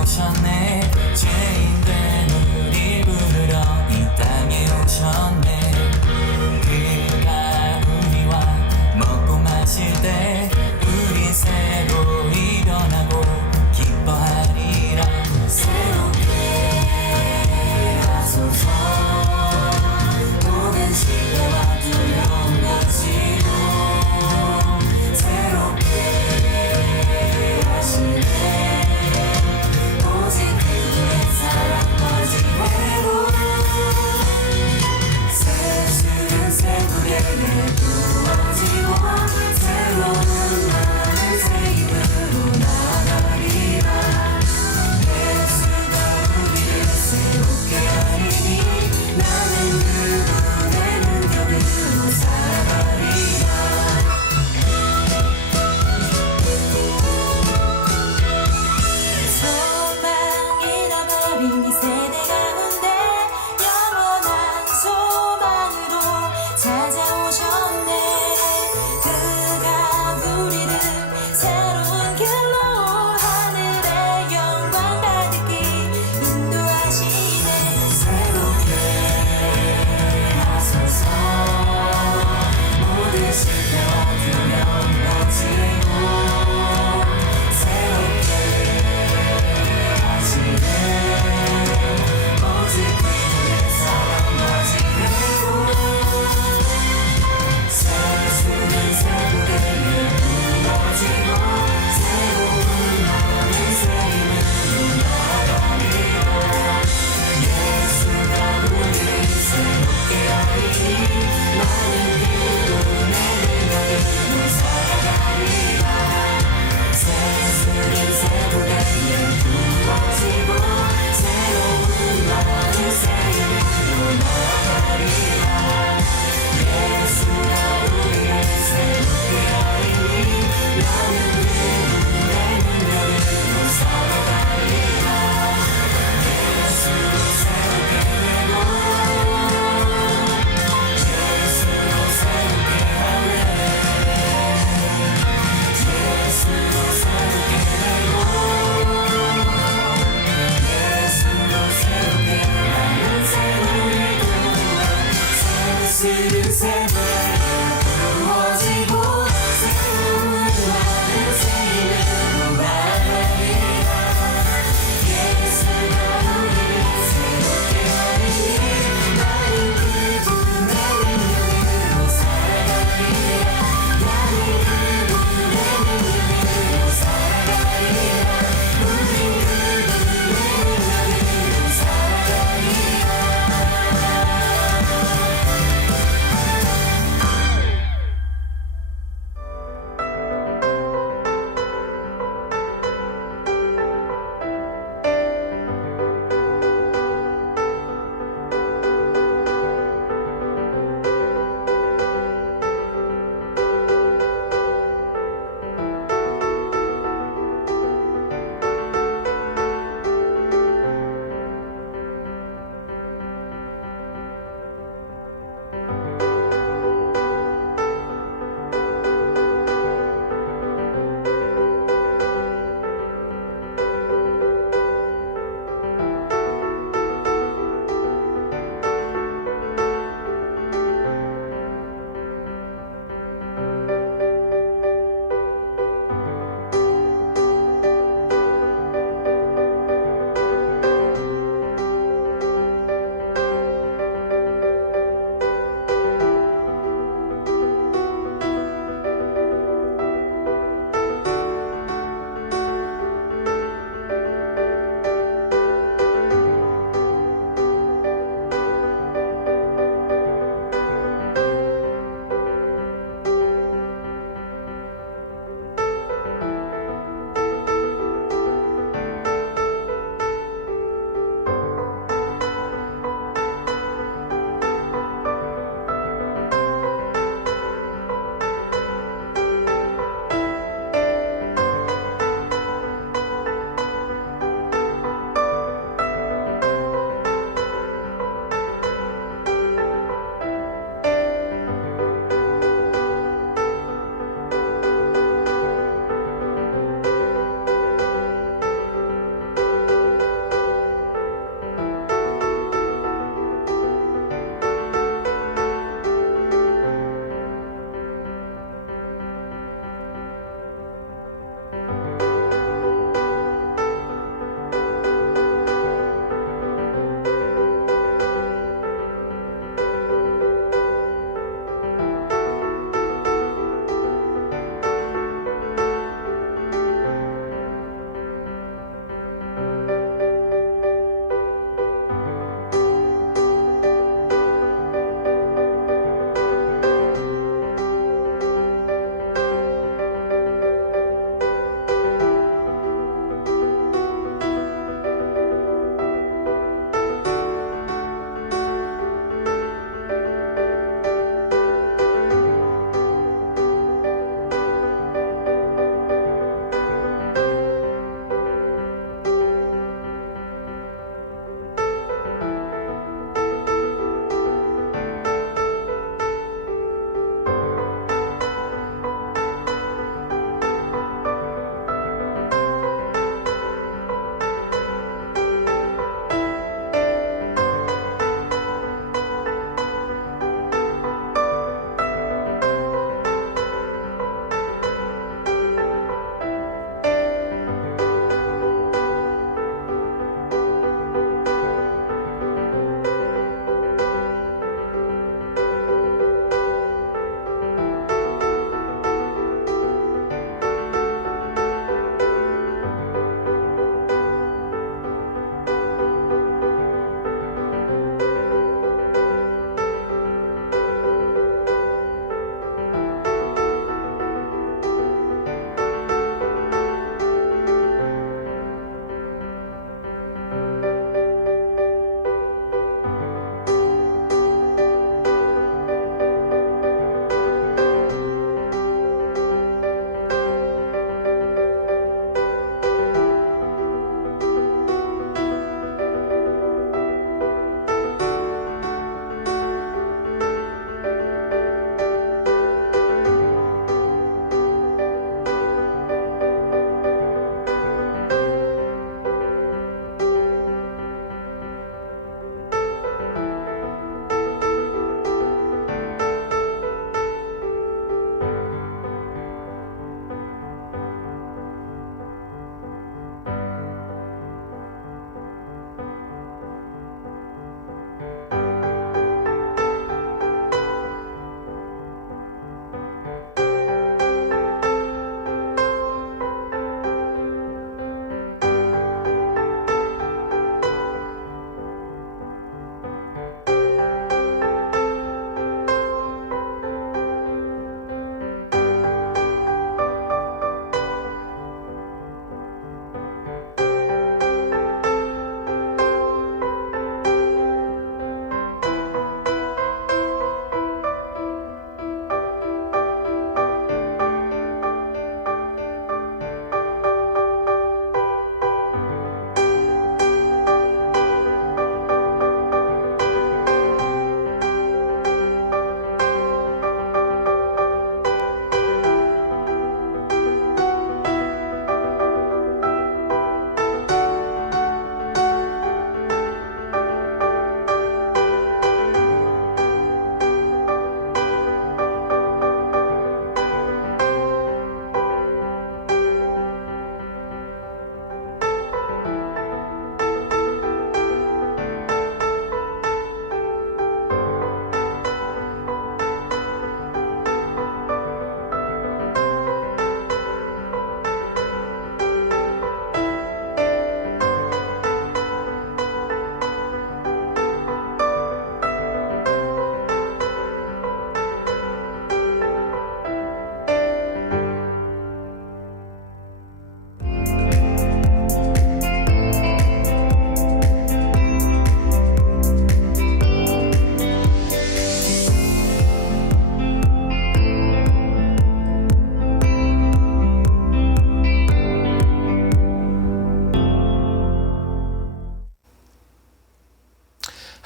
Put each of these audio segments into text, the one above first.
오셨네. 죄인된 우릴 부르러 이 땅에 오셨네. 그가 우리와 먹고 마실 때 우리 새로 일어나고 기뻐하리라. 새롭게 하소서. 모든 시대와 두려움 가지고 새롭게 하시네. 오직 그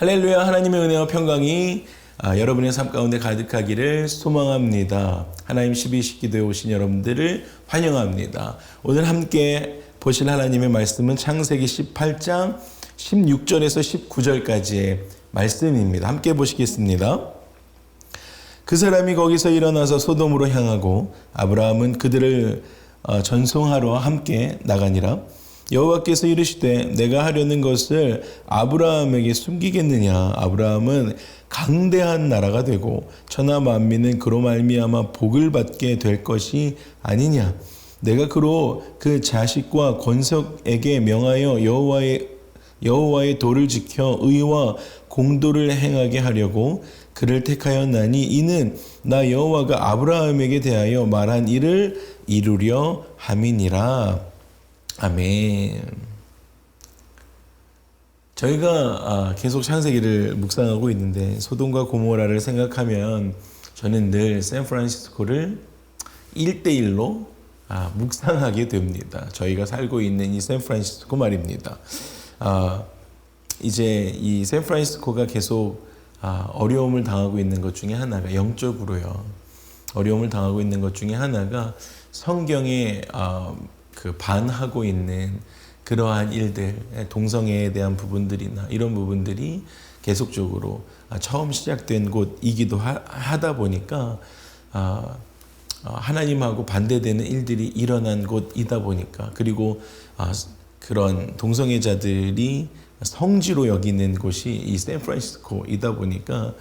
할렐루야. 하나님의 은혜와 평강이 여러분의 삶 가운데 가득하기를 소망합니다. 하나님 12시 기도에 오신 여러분들을 환영합니다. 오늘 함께 보실 하나님의 말씀은 창세기 18장 16절에서 19절까지의 말씀입니다. 함께 보시겠습니다. 그 사람이 거기서 일어나서 소돔으로 향하고 아브라함은 그들을 전송하러 함께 나가니라. 여호와께서 이르시되 내가 하려는 것을 아브라함에게 숨기겠느냐. 아브라함은 강대한 나라가 되고 천하 만민은 그로 말미암아 복을 받게 될 것이 아니냐. 내가 그로 그 자식과 권석에게 명하여 여호와의 도를 지켜 의와 공도를 행하게 하려고 그를 택하였나니 이는 나 여호와가 아브라함에게 대하여 말한 일을 이루려 함이니라. 아멘. 저희가 계속 창세기를 묵상하고 있는데 소돔과 고모라를 생각하면 저는 늘 샌프란시스코를 1대1로 묵상하게 됩니다. 저희가 살고 있는 이 샌프란시스코 말입니다. 이제 이 샌프란시스코가 계속 어려움을 당하고 있는 것 중에 하나가 영적으로요. 어려움을 당하고 있는 것 중에 하나가 성경에 반하고 있는 그러한 일들, 동성애에 대한 부분들이나 이런 부분들이 계속적으로 처음 시작된 곳이기도 하다 보니까 하나님하고 반대되는 일들이 일어난 곳이다 보니까 그리고 그런 동성애자들이 성지로 여기는 곳이 이 샌프란시스코이다 보니까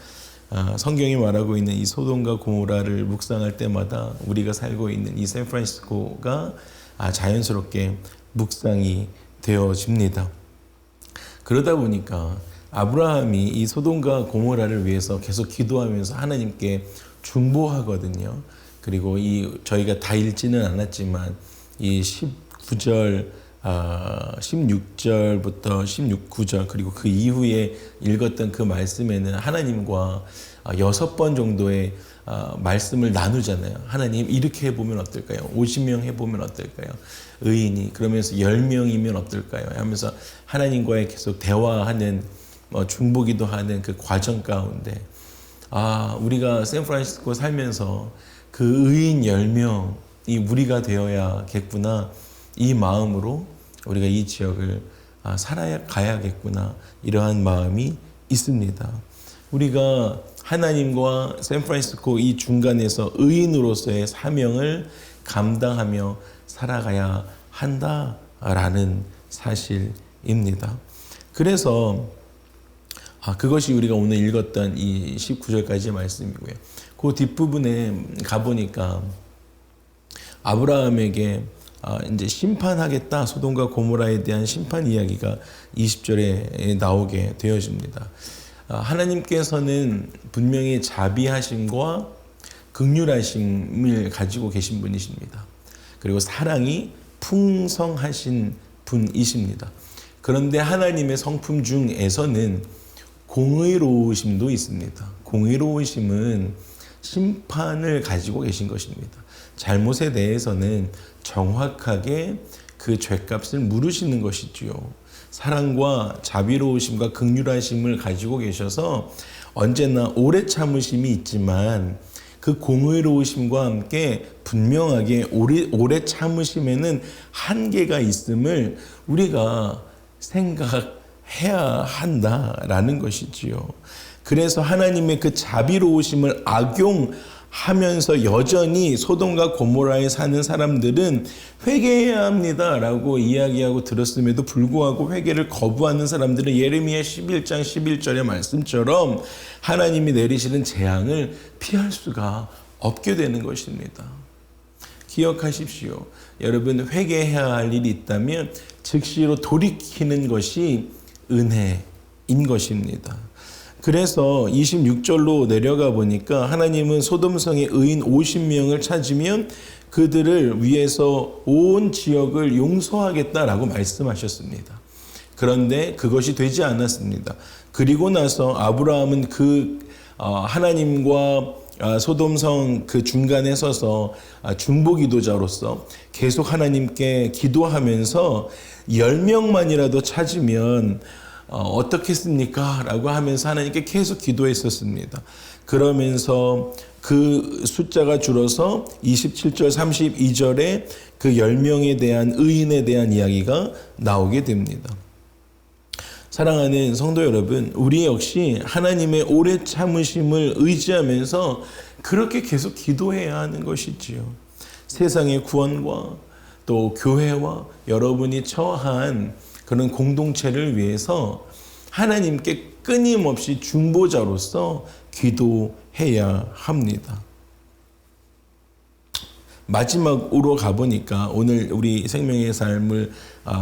성경이 말하고 있는 이 소돔과 고모라를 묵상할 때마다 우리가 살고 있는 이 샌프란시스코가 자연스럽게 묵상이 되어집니다. 그러다 보니까 아브라함이 이 소돔과 고모라를 위해서 계속 기도하면서 하나님께 중보하거든요. 그리고 저희가 다 읽지는 않았지만 이 19절 16절부터 19절 그리고 그 이후에 읽었던 그 말씀에는 하나님과 6번 정도의 말씀을 나누잖아요. 하나님 이렇게 해보면 어떨까요? 50명 해보면 어떨까요? 의인이 그러면서 10명이면 어떨까요? 하면서 하나님과의 계속 대화하는 중보기도 하는 그 과정 가운데 우리가 샌프란시스코 살면서 그 의인 10명이 우리가 되어야겠구나 이 마음으로 우리가 이 지역을 살아가야겠구나 이러한 마음이 있습니다. 우리가 하나님과 샌프란시스코 이 중간에서 의인으로서의 사명을 감당하며 살아가야 한다라는 사실입니다. 그래서 그것이 우리가 오늘 읽었던 이 19절까지의 말씀이고요. 그 뒷부분에 가보니까 아브라함에게 이제 심판하겠다 소돔과 고모라에 대한 심판 이야기가 20절에 나오게 되어집니다. 하나님께서는 분명히 자비하심과 긍휼하심을 가지고 계신 분이십니다. 그리고 사랑이 풍성하신 분이십니다. 그런데 하나님의 성품 중에서는 공의로우심도 있습니다. 공의로우심은 심판을 가지고 계신 것입니다. 잘못에 대해서는 정확하게 그 죄값을 물으시는 것이지요. 사랑과 자비로우심과 긍휼하심을 가지고 계셔서 언제나 오래 참으심이 있지만 그 공의로우심과 함께 분명하게 오래 참으심에는 한계가 있음을 우리가 생각해야 한다라는 것이지요. 그래서 하나님의 그 자비로우심을 악용하면서 여전히 소돔과 고모라에 사는 사람들은 회개해야 합니다라고 이야기하고 들었음에도 불구하고 회개를 거부하는 사람들은 예레미야 11장 11절의 말씀처럼 하나님이 내리시는 재앙을 피할 수가 없게 되는 것입니다. 기억하십시오. 여러분, 회개해야 할 일이 있다면 즉시로 돌이키는 것이 은혜인 것입니다. 그래서 26절로 내려가 보니까 하나님은 소돔성의 의인 50명을 찾으면 그들을 위해서 온 지역을 용서하겠다라고 말씀하셨습니다. 그런데 그것이 되지 않았습니다. 그리고 나서 아브라함은 하나님과 소돔성 그 중간에 서서 중보기도자로서 계속 하나님께 기도하면서 10명만이라도 찾으면 어떻겠습니까? 라고 하면서 하나님께 계속 기도했었습니다. 그러면서 그 숫자가 줄어서 27절 32절에 그 10명에 대한 의인에 대한 이야기가 나오게 됩니다. 사랑하는 성도 여러분, 우리 역시 하나님의 오래 참으심을 의지하면서 그렇게 계속 기도해야 하는 것이지요. 세상의 구원과 또 교회와 여러분이 처한 그런 공동체를 위해서 하나님께 끊임없이 중보자로서 기도해야 합니다. 마지막으로 가보니까 오늘 우리 생명의 삶을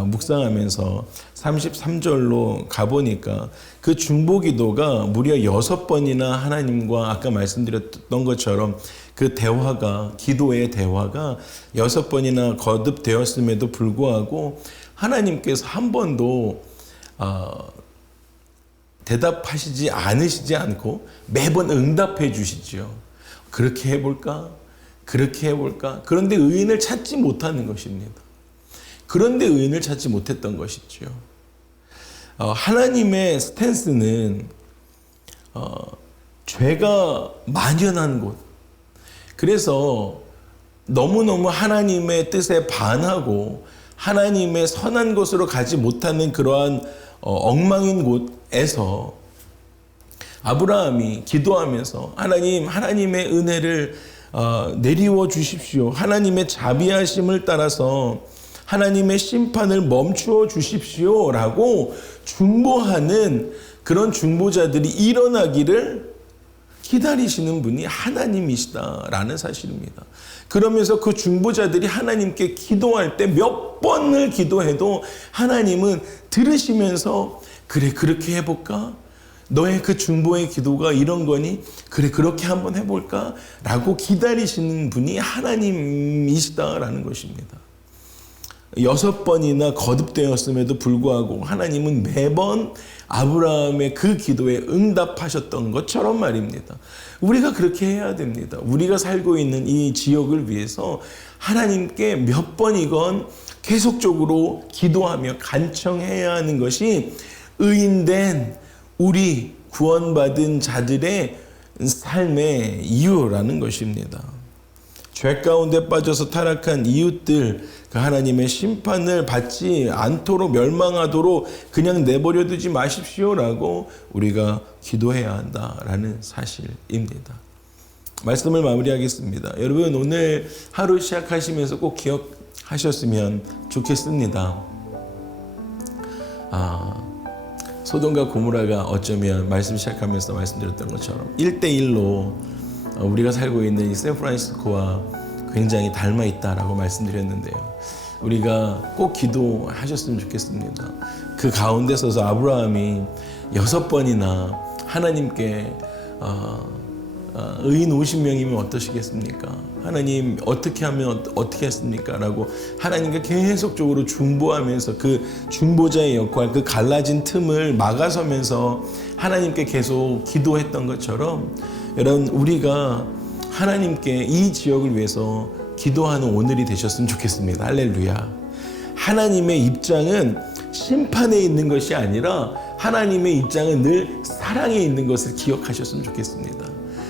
묵상하면서 33절로 가보니까 그 중보기도가 무려 6번이나 하나님과 아까 말씀드렸던 것처럼 그 대화가, 기도의 대화가 6번이나 거듭되었음에도 불구하고 하나님께서 한 번도 대답하시지 않으시지 않고 매번 응답해 주시죠. 그렇게 해볼까? 그렇게 해볼까? 그런데 의인을 찾지 못하는 것입니다. 그런데 의인을 찾지 못했던 것이죠. 하나님의 스탠스는 죄가 만연한 곳, 그래서 너무너무 하나님의 뜻에 반하고 하나님의 선한 곳으로 가지 못하는 그러한 엉망인 곳에서 아브라함이 기도하면서 하나님의 은혜를 내리워 주십시오. 하나님의 자비하심을 따라서 하나님의 심판을 멈추어 주십시오 라고 중보하는 그런 중보자들이 일어나기를 기다리시는 분이 하나님이시다라는 사실입니다. 그러면서 그 중보자들이 하나님께 기도할 때 몇 번을 기도해도 하나님은 들으시면서 그래 그렇게 해볼까? 너의 그 중보의 기도가 이런 거니? 그래 그렇게 한번 해볼까? 라고 기다리시는 분이 하나님이시다라는 것입니다. 6번이나 거듭되었음에도 불구하고 하나님은 매번 아브라함의 그 기도에 응답하셨던 것처럼 말입니다. 우리가 그렇게 해야 됩니다. 우리가 살고 있는 이 지역을 위해서 하나님께 몇 번이건 계속적으로 기도하며 간청해야 하는 것이 의인된 우리 구원받은 자들의 삶의 이유라는 것입니다. 죄 가운데 빠져서 타락한 이웃들, 그 하나님의 심판을 받지 않도록 멸망하도록 그냥 내버려 두지 마십시오라고 우리가 기도해야 한다라는 사실입니다. 말씀을 마무리하겠습니다. 여러분 오늘 하루 시작하시면서 꼭 기억하셨으면 좋겠습니다. 소돔과 고모라가 어쩌면 말씀 시작하면서 말씀드렸던 것처럼 1대1로 우리가 살고 있는 이 샌프란시스코와 굉장히 닮아 있다라고 말씀드렸는데요. 우리가 꼭 기도하셨으면 좋겠습니다. 그 가운데 서서 아브라함이 6번이나 하나님께 의인 50명이면 어떠시겠습니까? 하나님 어떻게 하면 어떻게 했습니까? 라고 하나님께 계속적으로 중보하면서 그 중보자의 역할, 그 갈라진 틈을 막아서면서 하나님께 계속 기도했던 것처럼 여러분 우리가 하나님께 이 지역을 위해서 기도하는 오늘이 되셨으면 좋겠습니다. 할렐루야. 하나님의 입장은 심판에 있는 것이 아니라 하나님의 입장은 늘 사랑에 있는 것을 기억하셨으면 좋겠습니다.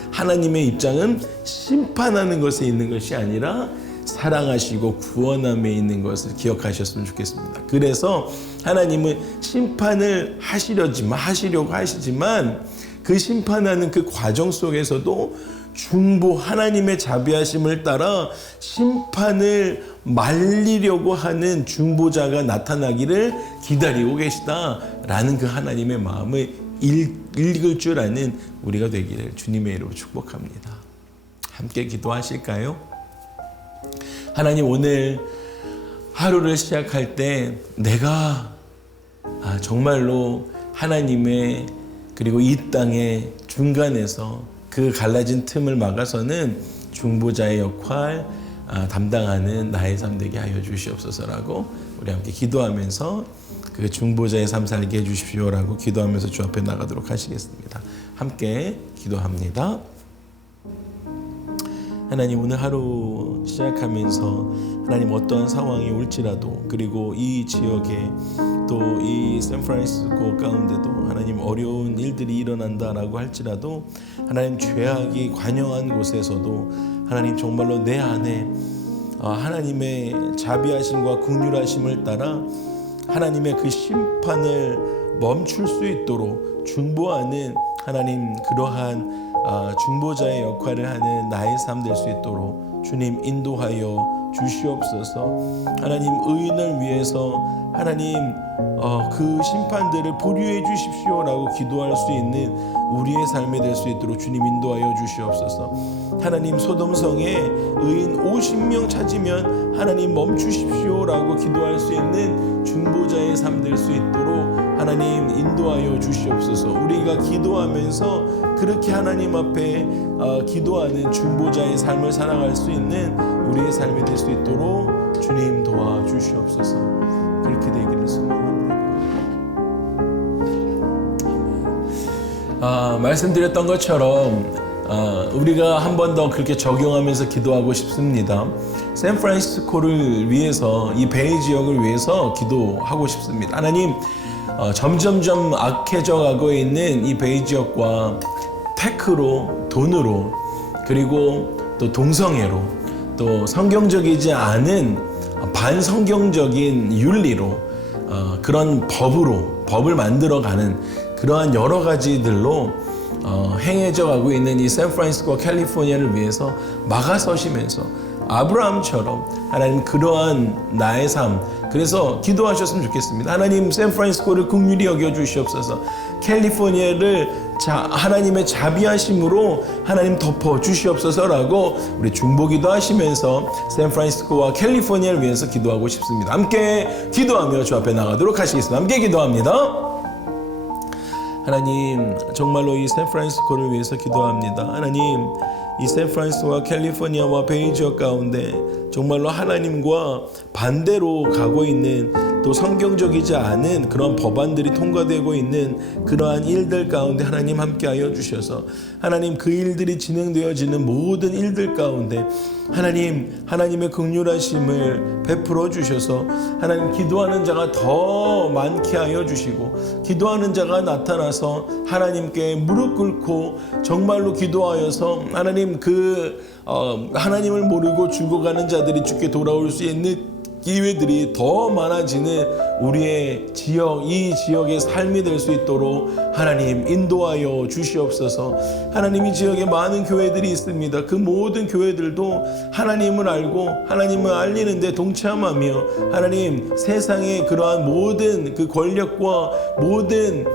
하나님의 입장은 심판하는 것에 있는 것이 아니라 사랑하시고 구원함에 있는 것을 기억하셨으면 좋겠습니다. 그래서 하나님은 심판을 하시려고 하시지만 그 심판하는 그 과정 속에서도 중보 하나님의 자비하심을 따라 심판을 말리려고 하는 중보자가 나타나기를 기다리고 계시다라는 그 하나님의 마음을 읽을 줄 아는 우리가 되기를 주님의 이름으로 축복합니다. 함께 기도하실까요? 하나님 오늘 하루를 시작할 때 내가 정말로 하나님의 그리고 이 땅의 중간에서 그 갈라진 틈을 막아서는 중보자의 역할 담당하는 나의 삶 되게 하여 주시옵소서라고 우리 함께 기도하면서 그 중보자의 삶 살게 해주십시오라고 기도하면서 주 앞에 나가도록 하시겠습니다. 함께 기도합니다. 하나님 오늘 하루 시작하면서 하나님 어떠한 상황이 올지라도 그리고 이 지역에 또 이 샌프란시스코 가운데도 하나님 어려운 일들이 일어난다라고 할지라도 하나님 죄악이 관영한 곳에서도 하나님 정말로 내 안에 하나님의 자비하심과 긍휼하심을 따라 하나님의 그 심판을 멈출 수 있도록 중보하는 하나님 그러한 중보자의 역할을 하는 나의 삶 될 수 있도록 주님 인도하여 주시옵소서. 하나님 의인을 위해서 하나님 그 심판들을 보류해 주십시오라고 기도할 수 있는 우리의 삶이 될 수 있도록 주님 인도하여 주시옵소서. 하나님 소돔성에 의인 50명 찾으면 하나님 멈추십시오라고 기도할 수 있는 중보자의 삶 될 수 있도록 하나님 인도하여 주시옵소서. 우리가 기도하면서 그렇게 하나님 앞에 기도하는 중보자의 삶을 살아갈 수 있는 우리의 삶이 될 수 있도록 주님 도와주시옵소서. 그렇게 되기를 소망합니다. 말씀드렸던 것처럼 우리가 한 번 더 그렇게 적용하면서 기도하고 싶습니다. 샌프란시스코를 위해서 이 베이 지역을 위해서 기도하고 싶습니다. 하나님 점점점 악해져 가고 있는 이 베이 지역과 테크로 돈으로 그리고 또 동성애로 또 성경적이지 않은 반성경적인 윤리로 그런 법을 만들어가는 그러한 여러 가지들로 행해져 가고 있는 이 샌프란시스코 캘리포니아를 위해서 막아서시면서 아브라함처럼 하나님 그러한 나의 삶 그래서 기도하셨으면 좋겠습니다. 하나님 샌프란시스코를 긍휼히 여겨주시옵소서. 캘리포니아를 하나님의 자비하심으로 하나님 덮어주시옵소서라고 우리 중보기도 하시면서 샌프란시스코와 캘리포니아를 위해서 기도하고 싶습니다. 함께 기도하며 주 앞에 나가도록 하시겠습니다. 함께 기도합니다. 하나님 정말로 이 샌프란시스코를 위해서 기도합니다. 하나님 이 샌프란시스코와 캘리포니아와 베이 지역 가운데 정말로 하나님과 반대로 가고 있는 또 성경적이지 않은 그런 법안들이 통과되고 있는 그러한 일들 가운데 하나님 함께하여 주셔서 하나님 그 일들이 진행되어지는 모든 일들 가운데 하나님의 긍휼하심을 베풀어 주셔서 하나님 기도하는 자가 더 많게 하여 주시고 기도하는 자가 나타나서 하나님께 무릎 꿇고 정말로 기도하여서 하나님 하나님을 모르고 죽어가는 자들이 주께 돌아올 수 있는 기회들이 더 많아지는 우리의 지역, 이 지역의 삶이 될 수 있도록 하나님 인도하여 주시옵소서. 하나님 이 지역에 많은 교회들이 있습니다. 그 모든 교회들도 하나님을 알고 하나님을 알리는데 동참하며 하나님 세상의 그러한 모든 그 권력과 모든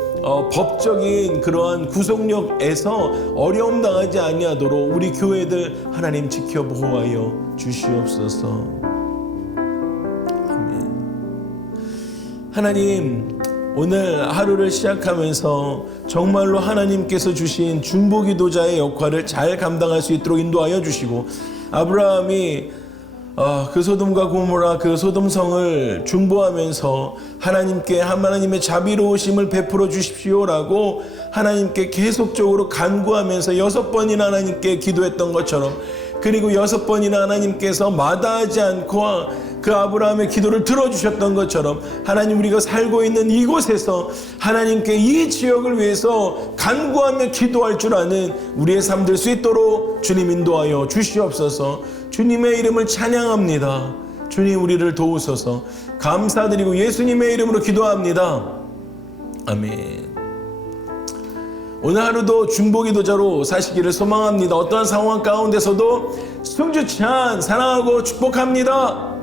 법적인 그러한 구속력에서 어려움 당하지 아니하도록 우리 교회들 하나님 지켜 보호하여 주시옵소서. 하나님 오늘 하루를 시작하면서 정말로 하나님께서 주신 중보기도자의 역할을 잘 감당할 수 있도록 인도하여 주시고 아브라함이 그 소돔과 고모라 그 소돔성을 중보하면서 하나님께 하나님의 자비로우심을 베풀어 주십시오라고 하나님께 계속적으로 간구하면서 6번이나 하나님께 기도했던 것처럼 그리고 6번이나 하나님께서 마다하지 않고 그 아브라함의 기도를 들어주셨던 것처럼 하나님 우리가 살고 있는 이곳에서 하나님께 이 지역을 위해서 간구하며 기도할 줄 아는 우리의 삶 될 수 있도록 주님 인도하여 주시옵소서. 주님의 이름을 찬양합니다. 주님 우리를 도우소서. 감사드리고 예수님의 이름으로 기도합니다. 아멘. 오늘 하루도 중보기도자로 사시기를 소망합니다. 어떠한 상황 가운데서도 승주찬 사랑하고 축복합니다.